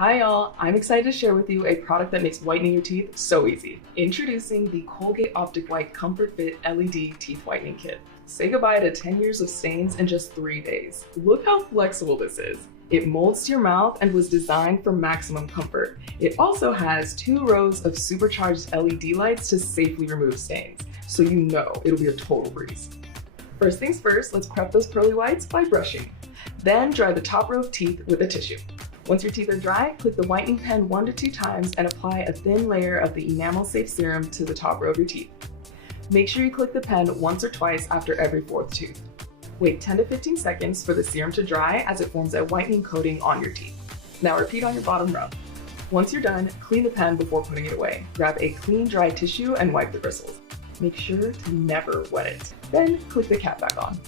Hi y'all, I'm excited to share with you a product that makes whitening your teeth so easy. Introducing the Colgate Optic White ComfortFit LED Teeth Whitening Kit. Say goodbye to 10 years of stains in just 3 days. Look how flexible this is. It molds to your mouth and was designed for maximum comfort. It also has 2 rows of supercharged LED lights to safely remove stains, so you know it'll be a total breeze. First things first, let's prep those pearly whites by brushing. Then dry the top row of teeth with a tissue. Once your teeth are dry, click the whitening pen 1 to 2 times and apply a thin layer of the enamel-safe serum to the top row of your teeth. Make sure you click the pen once or twice after every 4th tooth. Wait 10 to 15 seconds for the serum to dry as it forms a whitening coating on your teeth. Now repeat on your bottom row. Once you're done, clean the pen before putting it away. Grab a clean, dry tissue and wipe the bristles. Make sure to never wet it. Then click the cap back on.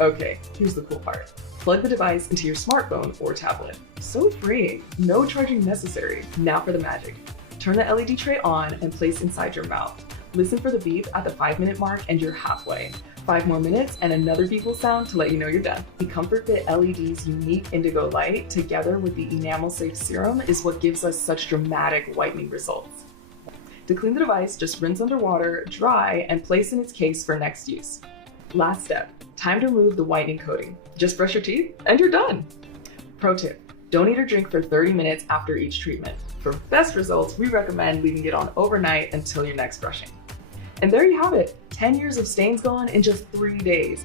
Okay, here's the cool part. Plug the device into your smartphone or tablet. So freeing, no charging necessary. Now for the magic. Turn the LED tray on and place inside your mouth. Listen for the beep at the 5-minute mark and you're halfway. 5 more minutes and another beep will sound to let you know you're done. The ComfortFit LED's unique indigo light, together with the enamel-safe serum, is what gives us such dramatic whitening results. To clean the device, just rinse under water, dry, and place in its case for next use. Last step, time to remove the whitening coating. Just brush your teeth and you're done. Pro tip, don't eat or drink for 30 minutes after each treatment. For best results, we recommend leaving it on overnight until your next brushing. And there you have it, 10 years of stains gone in just 3 days.